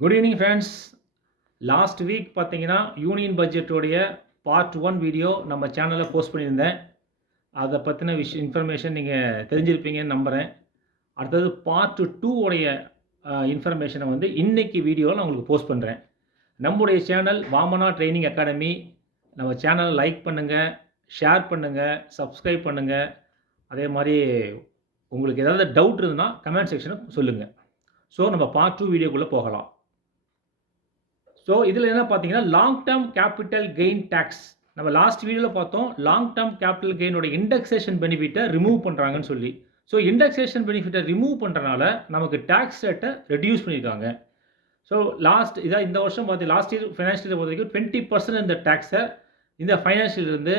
Good evening friends. Last week பார்த்தீங்கன்னா union பட்ஜெட்டோடைய part 1 video நம்ம சேனலில் போஸ்ட் பண்ணியிருந்தேன். அதை பற்றின இன்ஃபர்மேஷன் நீங்கள் தெரிஞ்சிருப்பீங்கன்னு நம்புகிறேன். அடுத்தது பார்ட் 2 உடைய இன்ஃபர்மேஷனை வந்து இன்றைக்கி வீடியோவில் நான் உங்களுக்கு போஸ்ட் பண்ணுறேன். நம்முடைய சேனல் வாமனா ட்ரைனிங் அகாடமி. நம்ம சேனலை லைக் பண்ணுங்கள், ஷேர் பண்ணுங்கள், சப்ஸ்கிரைப் பண்ணுங்கள். அதே மாதிரி உங்களுக்கு ஏதாவது டவுட் இருந்ததுன்னா கமெண்ட் செக்ஷனுக்கு சொல்லுங்கள். ஸோ நம்ம பார்ட் 2 வீடியோக்குள்ளே போகலாம். ஸோ இதில் என்ன பார்த்தீங்கன்னா long term capital gain tax. நம்ம லாஸ்ட் வீடியோவில் பார்த்தோம் லாங் டேர்ம் கேபிட்டல் கெயினோட இண்டெக்ஸேஷன் பெனிஃபிட்டை ரிமூவ் பண்ணுறாங்கன்னு சொல்லி. ஸோ இண்டெக்ஸேஷன் பெனிஃபிட்டை ரிமூவ் பண்ணுறனால நமக்கு டேக்ஸ் ரேட்டை ரெடியூஸ் பண்ணியிருக்காங்க. ஸோ இந்த வருஷம் பார்த்து லாஸ்ட் இயர் ஃபைனான்ஷியல் பொறுத்த வரைக்கும் 20% இந்த டேக்ஸை இந்த ஃபைனான்ஷியலிருந்து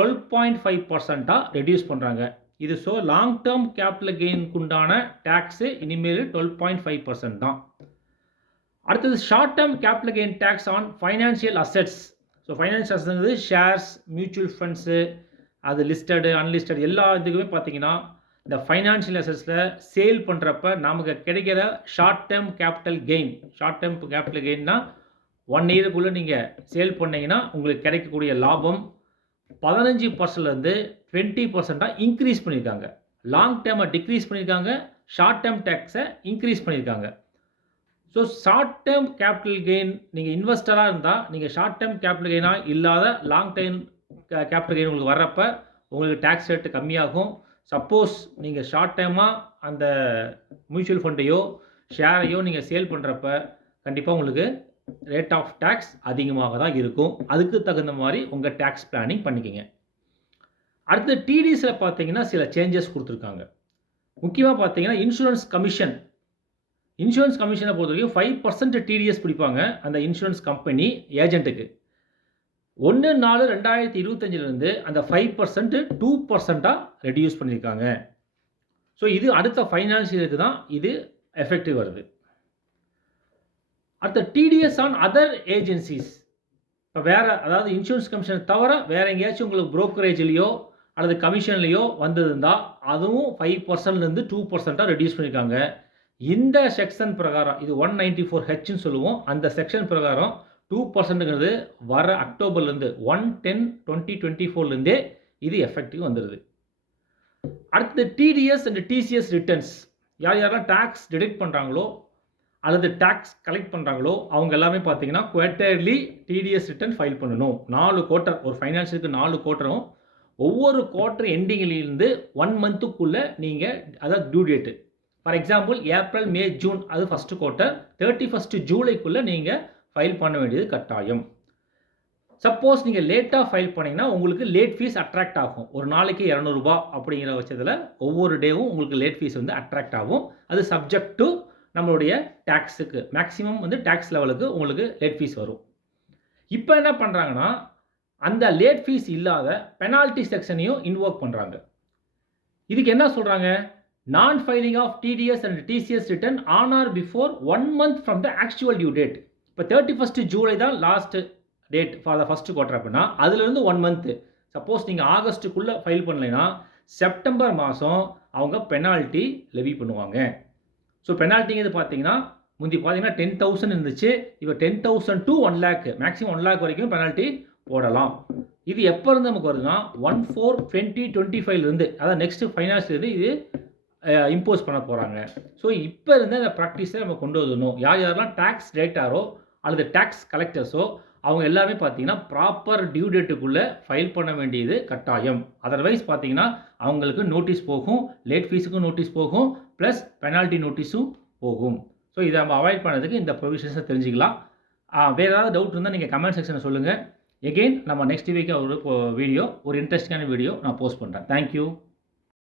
12.5% ரெடியூஸ் பண்ணுறாங்க. இது ஸோ லாங் டேர்ம் கேபிட்டல் கெயினுக்கு உண்டான டேக்ஸு இனிமேல் 12.5% தான். அடுத்தது short term capital gain tax on financial assets. So financial assets shares, mutual funds, அது லிஸ்டடு அன்லிஸ்டட் எல்லா இதுக்குமே பார்த்தீங்கன்னா இந்த ஃபைனான்ஷியல் அசெட்ஸில் சேல் பண்ணுறப்ப நமக்கு கிடைக்கிற short term capital gain. Short term capital கெயின்னா 1 இயருக்குள்ளே நீங்கள் சேல் பண்ணிங்கன்னா உங்களுக்கு கிடைக்கக்கூடிய லாபம் 15%லேருந்து 20% இன்க்ரீஸ் பண்ணியிருக்காங்க. லாங் டேர்மை டிக்ரீஸ் பண்ணியிருக்காங்க, ஷார்ட் டேர்ம் டேக்ஸை இன்க்ரீஸ் பண்ணியிருக்காங்க. So short term capital gain நீங்கள் இன்வெஸ்டராக இருந்தால் நீங்கள் ஷார்ட் டேர்ம் கேபிட்டல் கெயினாக இல்லாத லாங் டைம் கேபிட்டல் கெயின் உங்களுக்கு வர்றப்ப உங்களுக்கு டேக்ஸ் ரேட்டு கம்மியாகும். சப்போஸ் நீங்கள் ஷார்ட் டைமாக அந்த மியூச்சுவல் ஃபண்டையோ ஷேரையோ நீங்கள் சேல் பண்ணுறப்ப கண்டிப்பாக உங்களுக்கு ரேட் ஆஃப் டேக்ஸ் அதிகமாக தான் இருக்கும். அதுக்கு தகுந்த மாதிரி உங்கள் டேக்ஸ் பிளானிங் பண்ணிக்கோங்க. அடுத்து டிடிஸில் பார்த்தீங்கன்னா சில சேஞ்சஸ் கொடுத்துருக்காங்க. முக்கியமாக பார்த்தீங்கன்னா இன்சூரன்ஸ் கமிஷனை பொறுத்த வரைக்கும் 5% டிடிஎஸ் பிடிப்பாங்க அந்த இன்சூரன்ஸ் கம்பெனி ஏஜென்ட்டுக்கு. 1/4/2025 அந்த 5% 2% ரெடியூஸ் பண்ணியிருக்காங்க. ஸோ இது அடுத்த ஃபைனான்ஷியலுக்கு தான் இது எஃபெக்டிவ் வருது. அடுத்த டிடிஎஸ் ஆன் அதர் ஏஜென்சிஸ். இப்போ வேறு அதாவது இன்சூரன்ஸ் கமிஷனை தவிர வேறு எங்கேயாச்சும் உங்களுக்கு புரோக்கரேஜ்லேயோ அல்லது கமிஷன்லேயோ வந்ததுருந்தால் அதுவும் 5%லேருந்து 2% ரெடியூஸ் பண்ணியிருக்காங்க. இந்த செக்ஷன் பிரகாரம் இது 194Hன்னு சொல்லுவோம். அந்த செக்ஷன் பிரகாரம் 2%ங்கிறது வர அக்டோபர்லேருந்து 1/10/2024லேருந்தே இது எஃபெக்டிவ் வந்துடுது. அடுத்து டிடிஎஸ் அண்ட் டிசிஎஸ் ரிட்டர்ன்ஸ். யாரெல்லாம் டேக்ஸ் டிடெக்ட் பண்ணுறாங்களோ அல்லது டேக்ஸ் கலெக்ட் பண்ணுறாங்களோ அவங்க எல்லாமே பார்த்தீங்கன்னா குவார்ட்டர்லி டிடிஎஸ் ரிட்டர்ன் ஃபைல் பண்ணணும். 4 குவார்ட்டர், ஒரு ஃபைனான்ஷியலுக்கு 4 குவார்ட்டரும் ஒவ்வொரு குவார்ட்டர் எண்டிங்கிலிருந்து 1 மந்த்துக்குள்ளே நீங்கள் அதாவது due date. For example April, May, June அது ஃபஸ்ட்டு குவார்ட்டர், 31 ஜூலைக்குள்ளே நீங்கள் ஃபைல் பண்ண வேண்டியது கட்டாயம். சப்போஸ் நீங்கள் லேட்டாக ஃபைல் பண்ணிங்கன்னா உங்களுக்கு லேட் ஃபீஸ் அட்ராக்ட் ஆகும். ஒரு நாளைக்கு 200 ரூபா அப்படிங்கிற பட்சத்தில் ஒவ்வொரு டேவும் உங்களுக்கு லேட் ஃபீஸ் வந்து அட்ராக்ட் ஆகும். அது சப்ஜெக்ட் டு நம்மளுடைய டேக்ஸுக்கு மேக்ஸிமம் வந்து டேக்ஸ் லெவலுக்கு உங்களுக்கு லேட் ஃபீஸ் வரும். இப்போ என்ன பண்ணுறாங்கன்னா அந்த லேட் ஃபீஸ் இல்லாத பெனால்ட்டி செக்ஷனையும் இன்வோக் பண்ணுறாங்க. இதுக்கு என்ன சொல்கிறாங்க? நான் filing of TDS and TCS return on or before 1 month from the actual due date. இப்போ 31 ஜூலை தான் last date for the first quarter அப்படின்னா அதுலேருந்து 1 month. சப்போஸ் நீங்கள் ஆகஸ்ட்டுக்குள்ளே ஃபைல் பண்ணலைன்னா செப்டம்பர் மாதம் அவங்க பெனால்ட்டி லெவி பண்ணுவாங்க. ஸோ பெனால்ட்டிங்கிறது பார்த்தீங்கன்னா முந்தி பார்த்தீங்கன்னா 10,000 இருந்துச்சு. இப்போ 10,000 to 1 lakh, மேக்ஸிமம் 1 lakh வரைக்கும் பெனால்ட்டி போடலாம். இது எப்போ இருந்து நமக்கு வருதுன்னா 1/4/2025 அதாவது நெக்ஸ்ட் ஃபைனான்ஸ்லேருந்து இது இம்போஸ் பண்ண போகிறாங்க. ஸோ இப்போ இருந்து அந்த ப்ராக்டிஸை நம்ம கொண்டு வரணும். யாரெல்லாம் டேக்ஸ் டேட்டாரோ அல்லது டேக்ஸ் கலெக்டர்ஸோ அவங்க எல்லாமே பார்த்தீங்கன்னா ப்ராப்பர் டியூ டேட்டுக்குள்ளே ஃபைல் பண்ண வேண்டியது கட்டாயம். அதர்வைஸ் பார்த்தீங்கன்னா அவங்களுக்கு நோட்டீஸ் போகும், லேட் ஃபீஸுக்கும் நோட்டீஸ் போகும், ப்ளஸ் பெனால்ட்டி நோட்டீஸும் போகும். ஸோ இதை நம்ம அவாய்ட் பண்ணுறதுக்கு இந்த ப்ரொவிஷன்ஸை தெரிஞ்சுக்கலாம். வேறு ஏதாவது டவுட் இருந்தால் நீங்கள் கமெண்ட் செக்ஷனில் சொல்லுங்கள். எகெயின் நம்ம நெக்ஸ்ட் வீக் ஒரு இன்ட்ரெஸ்டிங்கான வீடியோ நான் போஸ்ட் பண்ணுறேன். தேங்க்யூ.